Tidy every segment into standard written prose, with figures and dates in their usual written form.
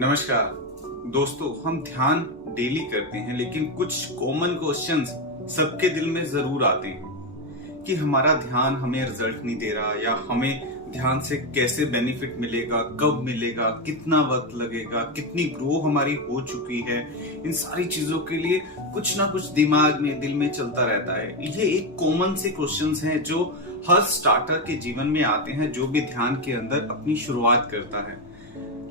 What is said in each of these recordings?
नमस्कार दोस्तों, हम ध्यान डेली करते हैं लेकिन कुछ कॉमन क्वेश्चंस सबके दिल में जरूर आते हैं कि हमारा ध्यान हमें रिजल्ट नहीं दे रहा या हमें ध्यान से कैसे बेनिफिट मिलेगा, कब मिलेगा, कितना वक्त लगेगा, कितनी ग्रो हमारी हो चुकी है। इन सारी चीजों के लिए कुछ ना कुछ दिमाग में, दिल में चलता रहता है। ये एक कॉमन से क्वेश्चंस हैं जो हर स्टार्टर के जीवन में आते हैं, जो भी ध्यान के अंदर अपनी शुरुआत करता है।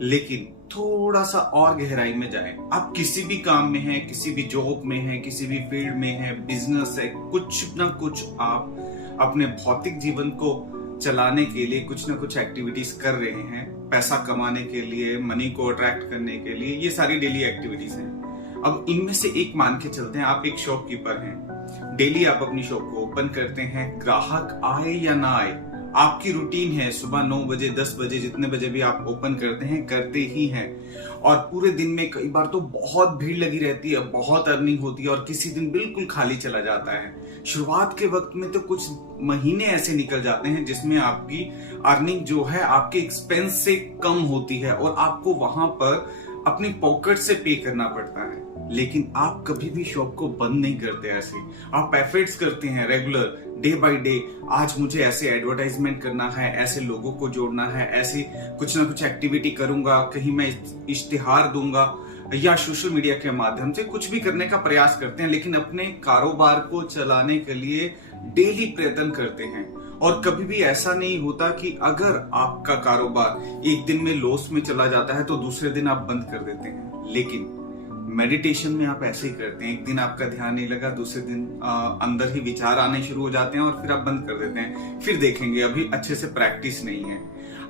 लेकिन थोड़ा सा और गहराई में जाएं। आप किसी भी काम में हैं, किसी भी जॉब में हैं, किसी भी फील्ड में हैं, बिजनेस है, कुछ ना कुछ आप अपने भौतिक जीवन को चलाने के लिए कुछ ना कुछ एक्टिविटीज कर रहे हैं, पैसा कमाने के लिए, मनी को अट्रैक्ट करने के लिए। ये सारी डेली एक्टिविटीज हैं। अब इनमें से एक मान के चलते हैं, आप एक शॉपकीपर हैं, डेली आप अपनी शॉप को ओपन करते हैं, ग्राहक आए या ना आए, आपकी रूटीन है सुबह 9 बजे 10 बजे जितने बजे भी आप ओपन करते हैं, करते ही हैं। और पूरे दिन में कई बार तो बहुत भीड़ लगी रहती है, बहुत अर्निंग होती है और किसी दिन बिल्कुल खाली चला जाता है। शुरुआत के वक्त में तो कुछ महीने ऐसे निकल जाते हैं जिसमें आपकी अर्निंग जो है आपके एक्सपेंस से कम होती है और आपको वहां पर अपनी पॉकेट से पे करना पड़ता है। लेकिन आप कभी भी शॉप को बंद नहीं करते। ऐसे आप एफर्ट्स करते हैं रेगुलर, डे बाय डे। आज मुझे ऐसे एडवर्टाइजमेंट करना है, ऐसे लोगों को जोड़ना है, ऐसे कुछ ना कुछ एक्टिविटी करूंगा, कहीं मैं इश्तिहार दूंगा या सोशल मीडिया के माध्यम से कुछ भी करने का प्रयास करते हैं। लेकिन अपने कारोबार को चलाने के लिए डेली प्रयत्न करते हैं। और कभी भी ऐसा नहीं होता कि अगर आपका कारोबार एक दिन में लॉस में चला जाता है तो दूसरे दिन आप बंद कर देते हैं। लेकिन मेडिटेशन में आप ऐसे ही करते हैं, एक दिन आपका ध्यान नहीं लगा, दूसरे दिन अंदर ही विचार आने शुरू हो जाते हैं और फिर आप बंद कर देते हैं, फिर देखेंगे अभी अच्छे से प्रैक्टिस नहीं है।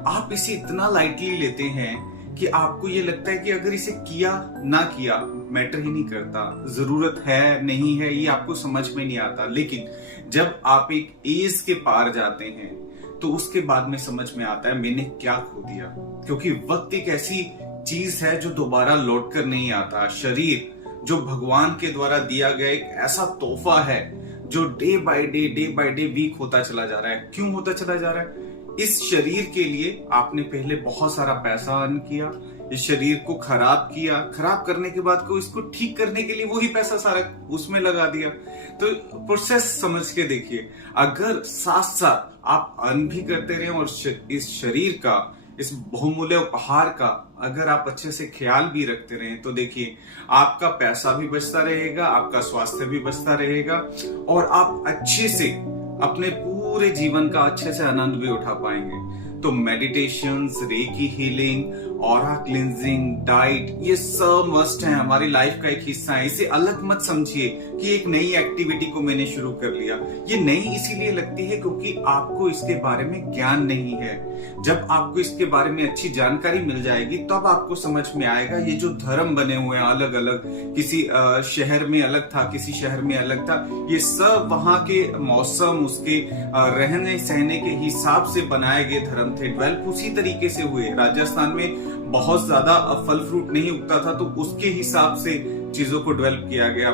आप इसे इतना लाइटली लेते हैं कि आपको ये लगता है कि अगर इसे किया ना किया मैटर ही नहीं करता, जरूरत है नहीं है ये आपको समझ में नहीं आता। लेकिन जब आप एक एज के पार जाते हैं तो उसके बाद में समझ में आता है मैंने क्या खो दिया। क्योंकि वक्त एक ऐसी चीज है जो दोबारा लौट कर नहीं आता। शरीर जो भगवान के द्वारा दिया गया एक ऐसा तोहफा है जो डे बाय डे वीक होता चला जा रहा है। क्यों होता चला जा रहा है? इस शरीर के लिए आपने पहले बहुत सारा पैसा अर्न किया, इस शरीर को खराब किया, खराब करने के बाद को इसको ठीक करने के लिए वही पैसा सारा उसमें लगा दिया। तो प्रोसेस समझ के देखिए। अगर साथ साथ आप अर्न भी करते रहे और इस शरीर का, इस बहुमूल्य उपहार का अगर आप अच्छे से ख्याल भी रखते रहे तो देखिए आपका पैसा भी बचता रहेगा, आपका स्वास्थ्य भी बचता रहेगा और आप अच्छे से अपने पूरे जीवन का अच्छे से आनंद भी उठा पाएंगे। तो meditations, recce healing, aura cleansing, diet, ये सब मस्ट है, हमारी लाइफ का एक हिस्सा है। इसे अलग मत समझिए कि एक नई एक्टिविटी को मैंने शुरू कर लिया। ये नई इसीलिए लगती है क्योंकि आपको इसके बारे में ज्ञान नहीं है। जब आपको इसके बारे में अच्छी जानकारी मिल जाएगी तब आपको समझ में आएगा ये जो धर्म बने हुए हैं अलग अलग, किसी शहर में अलग था, किसी शहर में अलग था, ये सब वहां के मौसम, उसके रहने सहने के हिसाब से बनाए गए धर्म थे। डेवलप उसी तरीके से हुए। राजस्थान में बहुत ज्यादा फल फ्रूट नहीं उगता था तो उसके हिसाब से चीजों को डेवलप किया गया।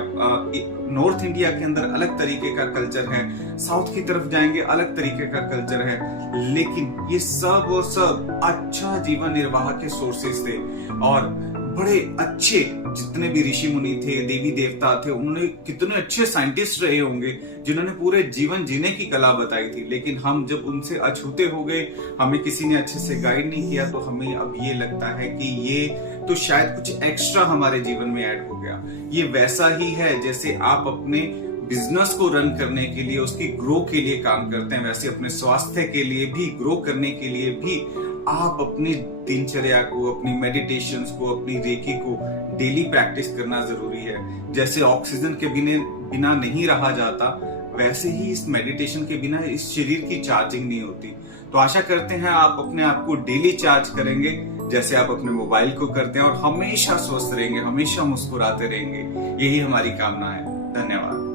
नॉर्थ इंडिया के अंदर अलग तरीके का कल्चर है, साउथ की तरफ जाएंगे अलग तरीके का कल्चर है। लेकिन ये सब और सब अच्छा जीवन निर्वाह के सोर्सेस थे और बड़े अच्छे जितने भी ऋषि मुनि थे, देवी देवता थे, उन्होंने कितने अच्छे साइंटिस्ट रहे होंगे जिन्होंने पूरे जीवन जीने की कला बताई थी। लेकिन हम जब उनसे अछूते हो गए, हमें किसी ने अच्छे से गाइड नहीं किया तो हमें अब ये लगता है कि ये तो शायद कुछ एक्स्ट्रा हमारे जीवन में ऐड हो गया। ये वैसा ही है जैसे आप अपने बिजनेस को रन करने के लिए, उसकी ग्रो के लिए काम करते हैं, वैसे अपने स्वास्थ्य के लिए भी, ग्रो करने के लिए भी आप अपनी दिनचर्या को, अपनी मेडिटेशंस को, अपनी रेकी को डेली प्रैक्टिस करना जरूरी है। जैसे ऑक्सीजन के बिना नहीं रहा जाता, वैसे ही इस मेडिटेशन के बिना इस शरीर की चार्जिंग नहीं होती। तो आशा करते हैं आप अपने आप को डेली चार्ज करेंगे जैसे आप अपने मोबाइल को करते हैं और हमेशा स्वस्थ रहेंगे, हमेशा मुस्कुराते रहेंगे। यही हमारी कामना है। धन्यवाद।